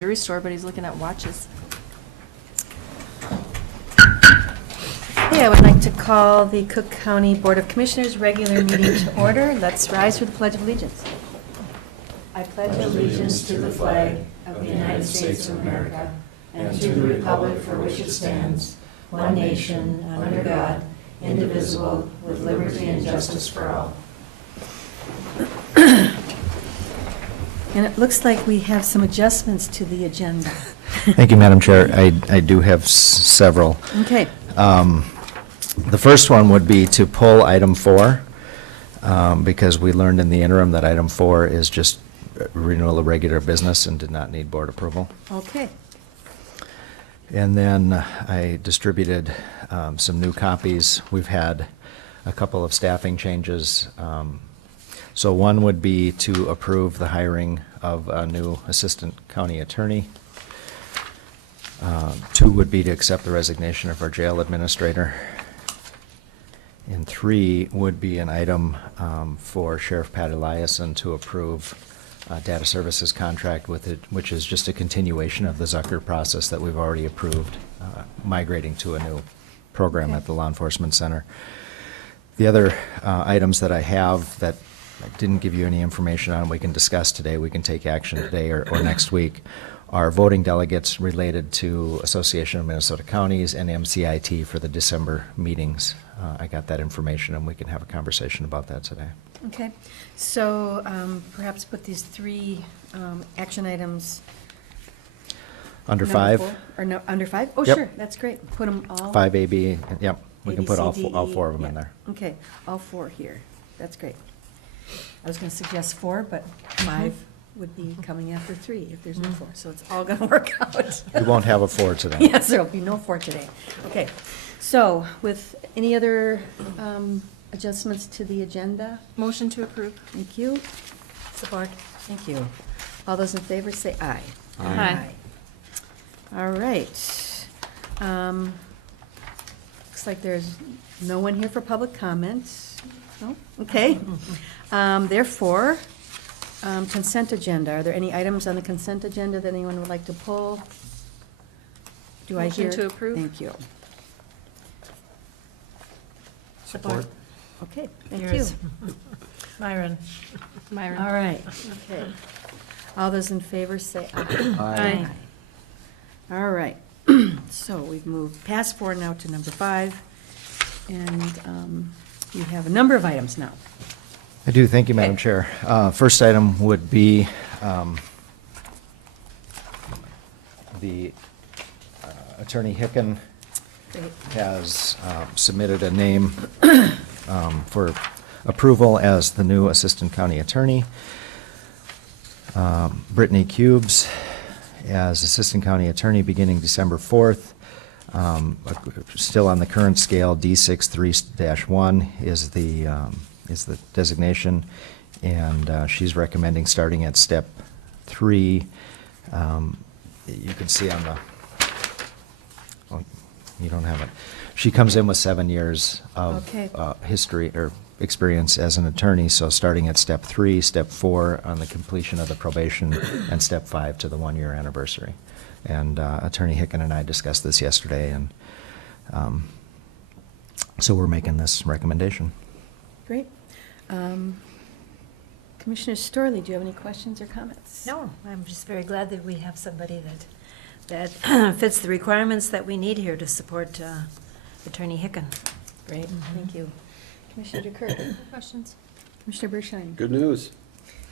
jewelry store, but he's looking at watches. Okay, I would like to call the Cook County Board of Commissioners regular meeting to order. Let's rise for the Pledge of Allegiance. I pledge allegiance to the flag of the United States of America and to the republic for which it stands, one nation, under God, indivisible, with liberty and justice for all. And it looks like we have some adjustments to the agenda. Thank you, Madam Chair. I do have several. Okay. The first one would be to pull item 4, because we learned in the interim that item 4 is just renewal of regular business and did not need board approval. Okay. And then I distributed some new copies. We've had a couple of staffing changes. So one would be to approve the hiring of a new assistant county attorney. 2 would be to accept the resignation of our jail administrator. And 3 would be an item for Sheriff Pat Eliason to approve data services contract with it, which is just a continuation of the Zucker process that we've already approved, migrating to a new program at the Law Enforcement Center. The other items that I have that I didn't give you any information on, we can discuss today, we can take action today or next week, are voting delegates related to Association of Minnesota Counties and MCIT for the December meetings. I got that information, and we can have a conversation about that today. Okay, so perhaps put these 3 action items. Under number 5, 4, or no, under 5? Oh, Yep. sure, that's great. Put them all. 5AB, yep, we can put all A, B, C, D, all E, 4 of them yeah. in there. Okay, all 4 here. That's great. I was going to suggest 4, but 5 would be coming after 3 if there's no 4. So it's all going to work out. We won't have a 4 today. Yes, there'll be no 4 today. Okay, so with any other adjustments to the agenda? Motion to approve. Thank you. Support. Thank you. All those in favor say aye. Aye. All right. Looks like there's no one here for public comments. No? Okay. Therefore, consent agenda. Are there any items on the consent agenda that anyone would like to pull? Do I Motion hear? to approve. Thank you. Support. Okay, thank you. Yours. Myron. Myron. All right, okay. All those in favor say aye. Aye. All right, so we've moved past 4 now to number 5, and you have a number of items now. I do, thank you, Madam Okay. Chair. First item would be the Attorney Hicken Great. has submitted a name for approval as the new Assistant County Attorney. Brittany Cubes as Assistant County Attorney beginning December 4th. Still on the current scale, D63-1 is the designation, and she's recommending starting at step 3. You can see on the, oh, you don't have it. She comes in with 7 years of Okay. history or experience as an attorney, so starting at step 3, step 4 on the completion of the probation, and step 5 to the 1-year anniversary. And Attorney Hicken and I discussed this yesterday, and so we're making this recommendation. Great. Commissioner Storley, do you have any questions or comments? No, I'm just very glad that we have somebody that fits the requirements that we need here to support Attorney Hicken. Great, thank you. Commissioner DeKirk? Questions? Commissioner Bershine? Good news.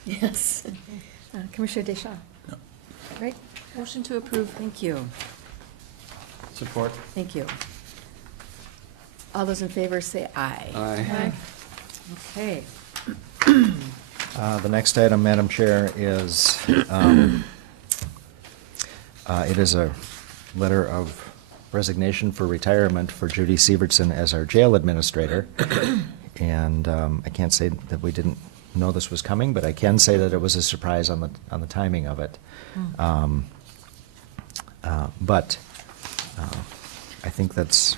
Yes. Commissioner Deschamps? No. Great, Motion to approve. thank you. Support. Thank you. All those in favor say aye. Aye. Okay. The next item, Madam Chair, is it is a letter of resignation for retirement for Judy Sievertson as our jail administrator. And I can't say that we didn't know this was coming, but I can say that it was a surprise on the timing of it. But I think that's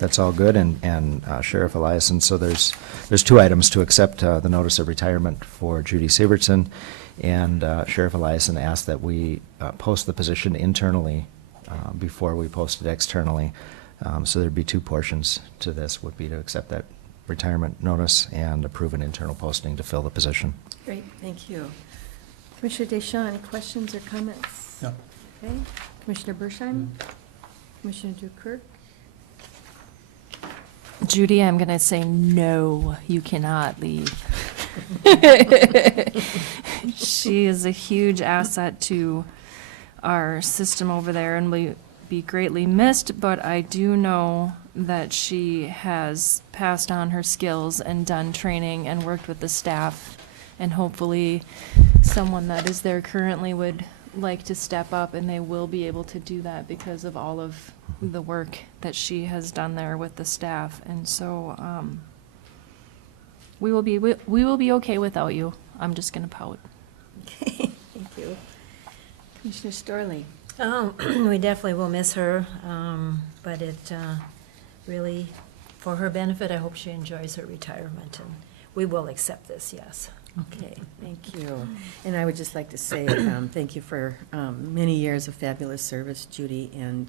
that's all good, and Sheriff Eliason, so there's two items to accept the notice of retirement for Judy Sievertson, and Sheriff Eliason asked that we post the position internally before we post it externally. So there'd be two portions to this, would be to accept that retirement notice and approve an internal posting to fill the position. Great, thank you. Commissioner Deschamps, any questions or comments? No. Okay. Commissioner Bershheim? Commissioner Dukirk? Judy, I'm going to say no, you cannot leave. She is a huge asset to our system over there and will be greatly missed, but I do know that she has passed on her skills and done training and worked with the staff, and hopefully someone that is there currently would like to step up, and they will be able to do that because of all of the work that she has done there with the staff. And so we will be okay without you. I'm just going to pout. Okay, thank you. Commissioner Storley? We definitely will miss her, but it really, for her benefit, I hope she enjoys her retirement, and we will accept this, yes. Okay, thank you. And I would just like to say thank you for many years of fabulous service, Judy, and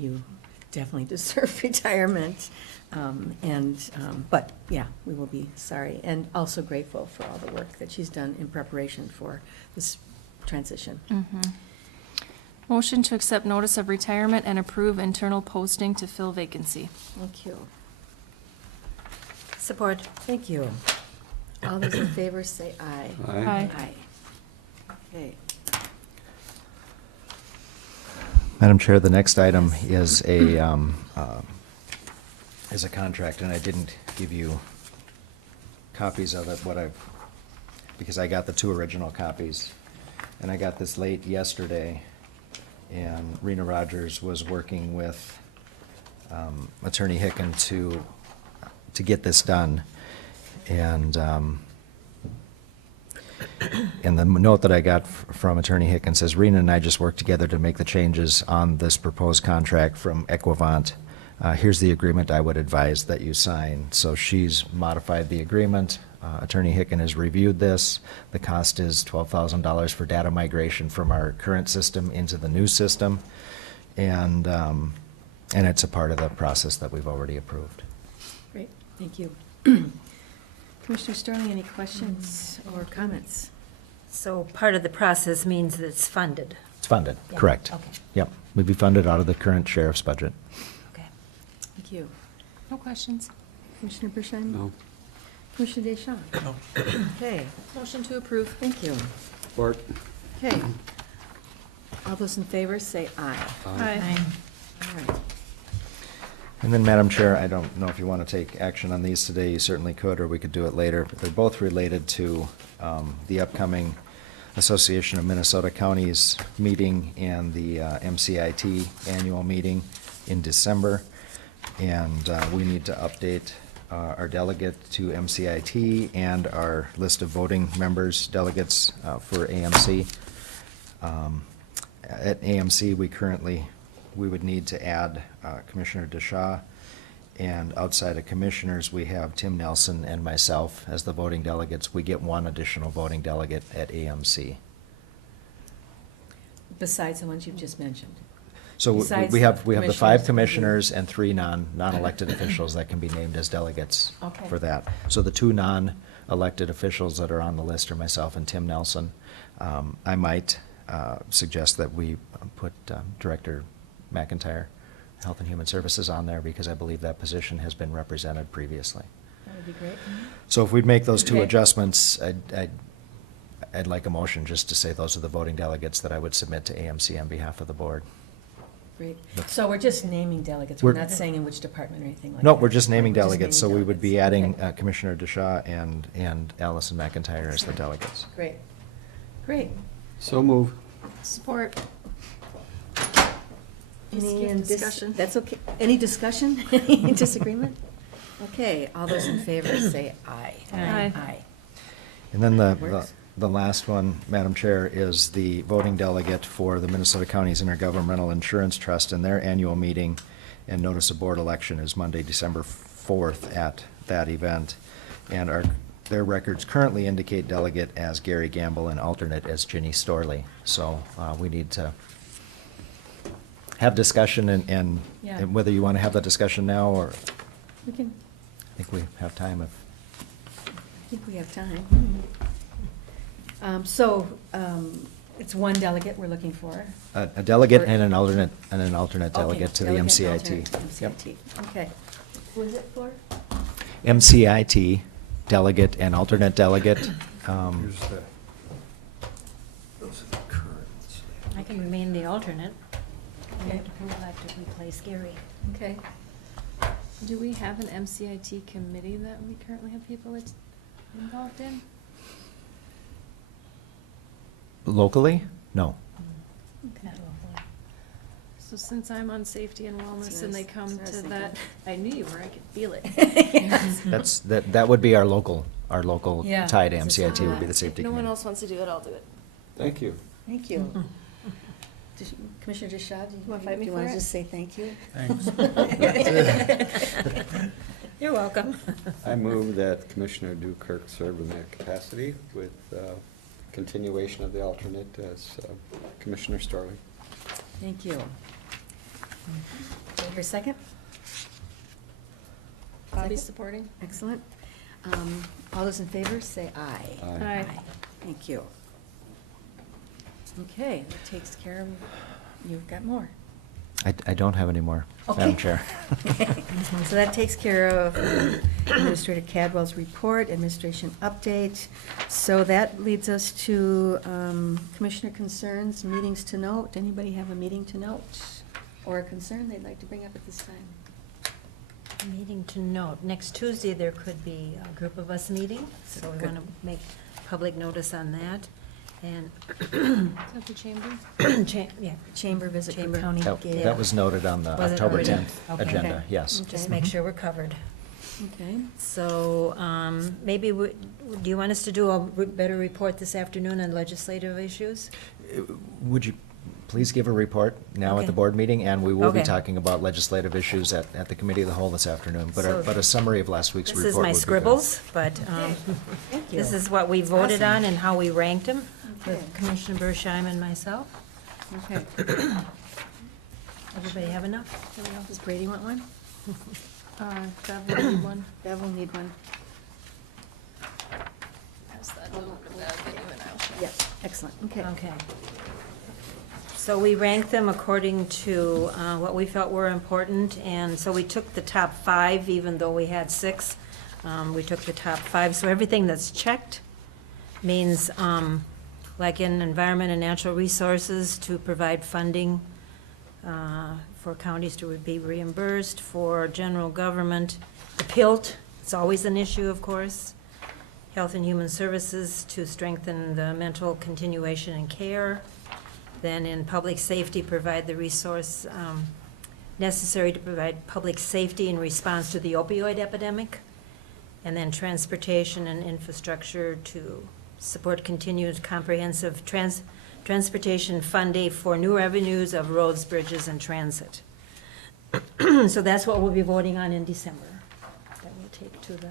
you definitely deserve retirement. But yeah, we will be sorry, and also grateful for all the work that she's done in preparation for this transition. Motion to accept notice of retirement and approve internal posting to fill vacancy. Thank you. Support. Thank you. All those in favor say aye. Aye. Okay. Madam Chair, the next item is a contract, and I didn't give you copies of it, because I got the two original copies, and I got this late yesterday, and Rena Rogers was working with Attorney Hicken to get this done, and the note that I got from Attorney Hicken says, Rena and I just worked together to make the changes on this proposed contract from Equivant. Here's the agreement I would advise that you sign. So she's modified the agreement. Attorney Hicken has reviewed this. The cost is $12,000 for data migration from our current system into the new system. And it's a part of the process that we've already approved. Great, thank you. Commissioner Sterling, any questions or comments? So part of the process means that it's funded. It's funded, Yeah, correct. okay. Yep, we'd be funded out of the current sheriff's budget. Okay. Thank you. No questions. Commissioner Bershheim? No. Commissioner Deschamps? No. Okay, Motion to approve. thank you. Support. Okay. All those in favor say aye. Aye. All right. And then, Madam Chair, I don't know if you want to take action on these today. You certainly could, or we could do it later. But they're both related to the upcoming Association of Minnesota Counties meeting and the MCIT annual meeting in December. And we need to update our delegate to MCIT and our list of voting members, delegates for AMC. At AMC, we would need to add Commissioner Deschamps, and outside of commissioners, we have Tim Nelson and myself as the voting delegates. We get one additional voting delegate at AMC. Besides the ones you've just mentioned. So Besides we have the five commissioners. commissioners and three non-elected officials that can be named as delegates Okay. for that. So the two non-elected officials that are on the list are myself and Tim Nelson. I might suggest that we put Director McIntyre, Health and Human Services, on there, because I believe that position has been represented previously. That would be great. So if we'd make those two Okay. adjustments, I'd like a motion just to say those are the voting delegates that I would submit to AMC on behalf of the board. Great. But- So we're just naming delegates. We're We're- not saying in which department or anything like that? No, we're just naming We're just delegates, so naming we would be delegates. adding Okay. Commissioner Deschamps and Allison McIntyre as the delegates. Great. Great. So move. Support. Any Skip discussion. That's okay. Any discussion? Any disagreement? Okay, all those in favor say aye. Aye. Aye. And then Works. the last one, Madam Chair, is the voting delegate for the Minnesota Counties Intergovernmental Insurance Trust in their annual meeting And notice of board election is Monday, December 4th at that event. And their records currently indicate delegate as Gary Gamble and alternate as Ginny Storley. So we need to have discussion Yeah. and whether you want to have that discussion now or, We can, I think we have time if. I think we have time. So, it's one delegate we're looking for. A delegate Or- and an alternate Okay, delegate to the delegate and MCIT. alternate Yep. MCIT, okay. Who is it for? MCIT, delegate and alternate delegate. Here's the, those are the currents. I can remain the alternate. Okay. Who would like to replace Gary? Okay. Do we have an MCIT committee that we currently have people that's involved in? Locally? No. Not locally. So since I'm on safety and wellness So and they that's- come that's to what I was that, I knew you were, I could feel it. That would be our local Yeah. tie to MCIT would be the If safety no one committee. else wants to do it, I'll do it. Thank you. Thank you. Commissioner Deschamps, do wanna fight me you for want it? to just say thank you? Thanks. You're welcome. I move that Commissioner Dukirk serve in that capacity with continuation of the alternate as Commissioner Storley. Thank you. For a second? Bobby's Second? supporting? Excellent. All those in favor, say aye. Aye. Thank you. Okay, that takes care of, you've got more. I don't have any more, Okay. Madam Chair. Okay. So that takes care of Administrator Cadwell's report, administration update. So that leads us to Commissioner concerns, meetings to note. Anybody have a meeting to note or a concern they'd like to bring up at this time? Meeting to note, next Tuesday, there could be a group of us meeting, so we Good. want to make public notice on that. And, Is that the chamber? yeah, Chamber visit for Chamber. county. That gate. that was noted on the Was it October already? 10th Okay. agenda, Okay. yes. just Okay. make sure we're covered. Okay. So maybe, do you want us to do a better report this afternoon on legislative issues? Would you please give a report now at Okay. the board meeting? And we will be Okay. talking about legislative issues at the committee of the whole this afternoon. So- But a summary of last week's This report is would my be good. scribbles, but Thank you. this is what we voted Awesome. on and how we ranked them Okay. with Commissioner Bershheim and myself. Okay. Everybody have enough? Does Brady want one? Bev will need one. Bev will need one. Pass that over to Bev, and you and I'll share. Yeah, excellent, okay. Okay. So we ranked them according to what we felt were important, and so we took the top 5, even though we had 6. We took the top 5, so everything that's checked means, like in environment and natural resources, to provide funding for counties to be reimbursed, for general government, the PILT, it's always an issue, of course. Health and Human Services to strengthen the mental continuation and care. Then in public safety, provide the resource necessary to provide public safety in response to the opioid epidemic. And then transportation and infrastructure to support continued comprehensive transportation funding for new revenues of roads, bridges, and transit. So that's what we'll be voting on in December. That will take to the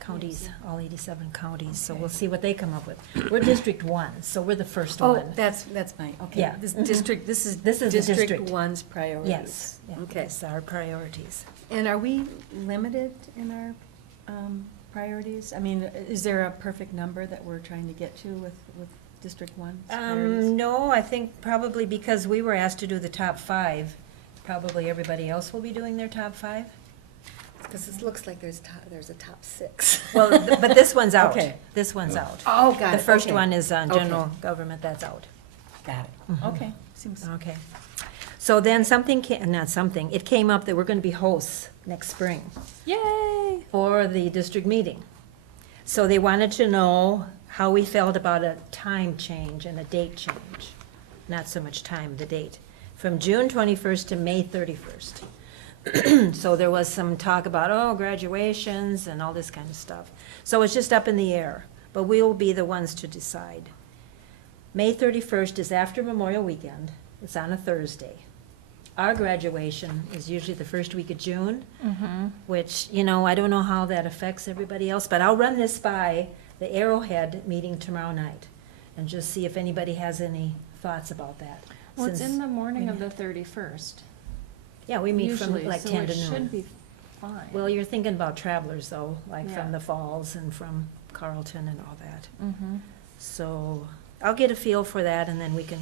counties, all 87 counties, so we'll see what they come up with. We're District 1, so we're the first Oh, one. that's my, okay. Yeah. This Mhm. district, this is This is the District district. One's priorities. Yes, yeah, Okay. that's our priorities. And are we limited in our priorities? I mean, is there a perfect number that we're trying to get to with District One's priorities? No, I think probably because we were asked to do the top 5, probably everybody else will be doing their top 5. Because it looks like there's a top 6. Well, but this one's out. Okay. This one's out. Oh, got it. The first okay. one is on Okay. general government, that's out. Got it. Mhm. Okay, seems, Okay. So then it came up that we're going to be hosts next spring Yay! for the district meeting. So they wanted to know how we felt about a time change and a date change. Not so much time, the date. From June 21st to May 31st. So there was some talk about, graduations and all this kind of stuff. So it's just up in the air, but we'll be the ones to decide. May 31st is after Memorial Weekend. It's on a Thursday. our graduation is usually the first week of June, Mm-hmm. which, you know, I don't know how that affects everybody else, but I'll run this by the Arrowhead meeting tomorrow night and just see if anybody has any thoughts about that. Well, it's Since in the morning of we- the 31st. Yeah, we meet from Usually, like so 10 to it should noon. be fine. Well, you're thinking about travelers though, like Yeah. from the falls and from Carlton and all that. Mm-hmm. So I'll get a feel for that and then we can,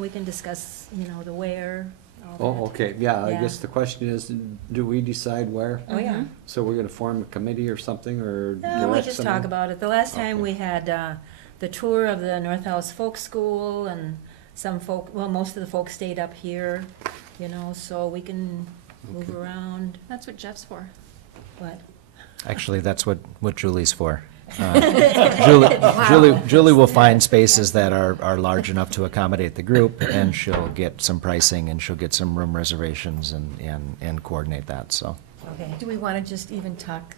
we can discuss, the where, all that. Oh, okay, yeah, I Yeah. guess the question is, do we decide where? Oh, yeah. Mhm. So we're gonna form a committee or something, or No, we direct just someone? talk about it. The last time Okay. we had the tour of the North House Folk School and some folk, well, most of the folks stayed up here, so we can move Okay. around. That's what Jeff's for. What? Actually, that's what Julie's for. Julie will find spaces that are large enough to accommodate the group, and she'll get some pricing, and she'll get some room reservations and coordinate that, so. Okay. Do we want to just even talk,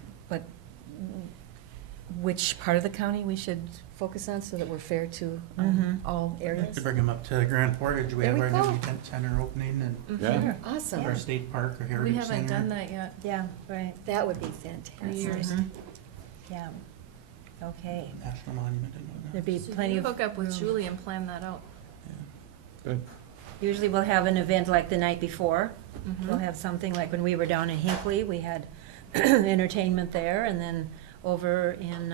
which part of the county we should focus on so that we're fair to Mhm. all To areas? bring them up to Grand Portage, we There have we our go. new event center opening and Yeah. Sure, awesome. our state park, our We heritage center. haven't done that yet. Yeah, right. That would be fantastic. Years. Mhm. Yeah. Okay. National monument and whatnot. There'd be So plenty you of. hook up with room. Julie and plan that out. Good. Usually we'll have an event like the night before. Mhm. We'll have something like when we were down in Hinckley, we had entertainment there, and then over in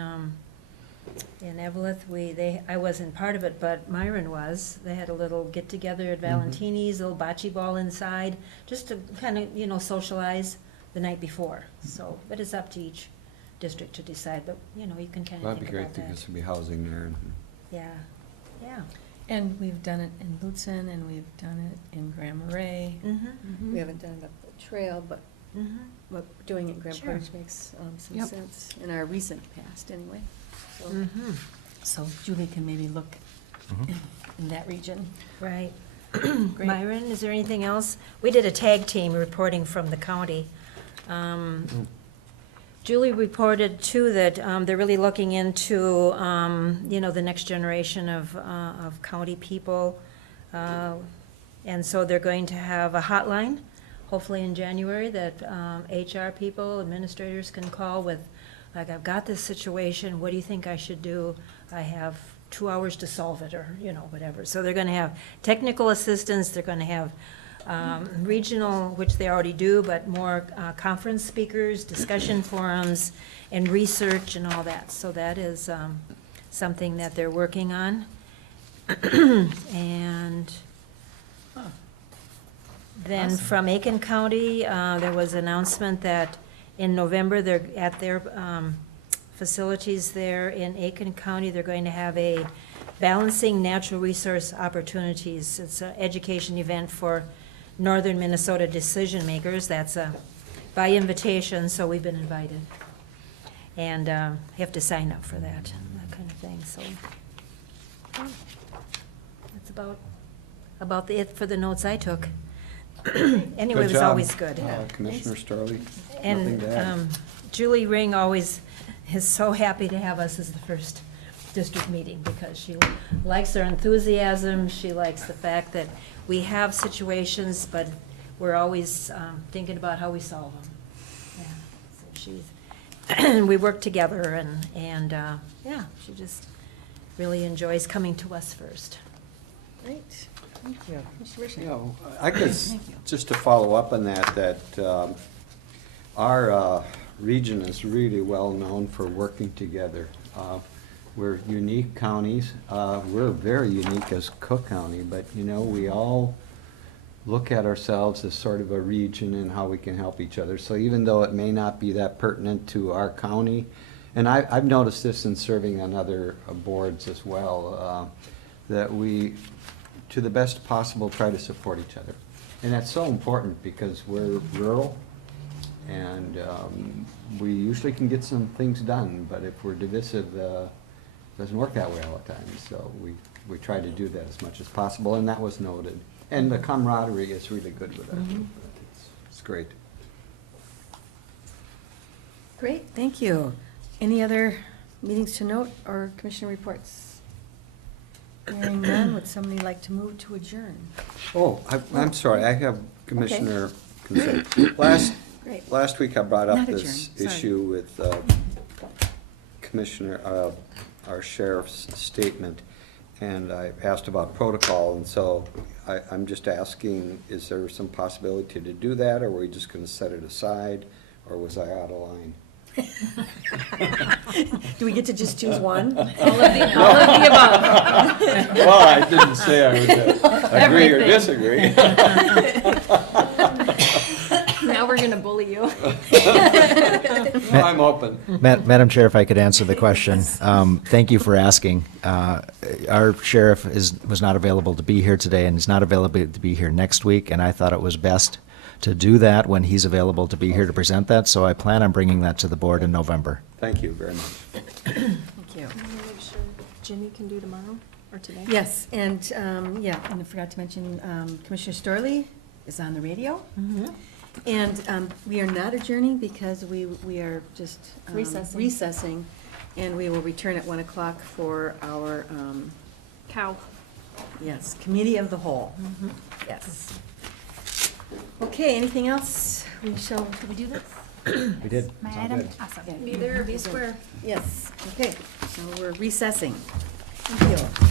Evelyn, I wasn't part of it, but Myron was. They had a little get-together at Valentini's, a little bocce ball inside, just to kind of, socialize the night before. So, but it's up to each district to decide, but, you can kind of That'd be think great, about because that. there'll be housing there. And Yeah, yeah. And we've done it in Lutzen, and we've done it in Grand Marais. Mm-hmm, We haven't done it up the trail, but doing it in Grand Sure. Portage makes some Yep. sense, in our recent past, anyway. So, Mm-hmm, So Julie can maybe look Mhm. in that region. right. Great. Myron, is there anything else? We did a tag team reporting from the county. Julie reported too that they're really looking into, the next generation of county people. And so they're going to have a hotline, hopefully in January, that HR people, administrators can call with, like, I've got this situation, what do you think I should do? I have 2 hours to solve it, or, whatever. So they're gonna have technical assistance, they're gonna have regional, which they already do, but more conference speakers, discussion forums, and research and all that. So that is something that they're working on. And then Awesome. from Aiken County, there was an announcement that in November, they're at their facilities there in Aiken County, they're going to have a Balancing Natural Resource Opportunities. It's an education event for northern Minnesota decision makers. That's by invitation, so we've been invited. And you have to sign up for that kind of thing, so. That's about it for the notes I took. Anyway, it Good was job, always good. Commissioner Storley, nothing And to add. Julie Ring always is so happy to have us as the first district meeting, because she likes our enthusiasm, she likes the fact that we have situations, but we're always thinking about how we solve them. Yeah, so she's, we work together, and yeah, she just really enjoys coming to us first. Great, thank you. Commissioner Richard? I guess, just to follow up on that our region is really well-known for working together. We're unique counties. We're very unique as Cook County, but, we all look at ourselves as sort of a region and how we can help each other. So even though it may not be that pertinent to our county, and I've noticed this in serving on other boards as well, that we, to the best possible, try to support each other. And that's so important because we're rural, and we usually can get some things done, but if we're divisive, doesn't work that way all the time. So we try to do that as much as possible, and that was noted. And the camaraderie is really good with our group. It's great. Great, thank you. Any other meetings to note or commissioner reports? Hearing none, would somebody like to move to adjourn? Oh, I'm sorry, I have Commissioner consent. Great. Last week I brought up Not this adjourn, sorry. issue with Commissioner, our sheriff's statement, and I asked about protocol, and so I'm just asking, is there some possibility to do that, or are we just gonna set it aside, or was I out of line? Do we get to just choose one? All of the above. Well, I didn't say I would agree or Everything. disagree. Now we're gonna bully you. Well, I'm open. Madam Chair, if I could answer the question. Thank you for asking. Our sheriff was not available to be here today, and is not available to be here next week, and I thought it was best to do that when he's available to be here to present that, so I plan on bringing that to the board in November. Thank you very much. Thank you. Make sure Ginny can do tomorrow or today. Yes, and, yeah, and I forgot to mention, Commissioner Storley is on the radio. And we are not adjourning because we are just recessing, and we will return at 1 o'clock for our, Cow. yes, Committee of the Whole. Yes. Okay, anything else? Did we do this? We did. My item? Awesome. Be there, be square. Yes, okay, so we're recessing. Thank you.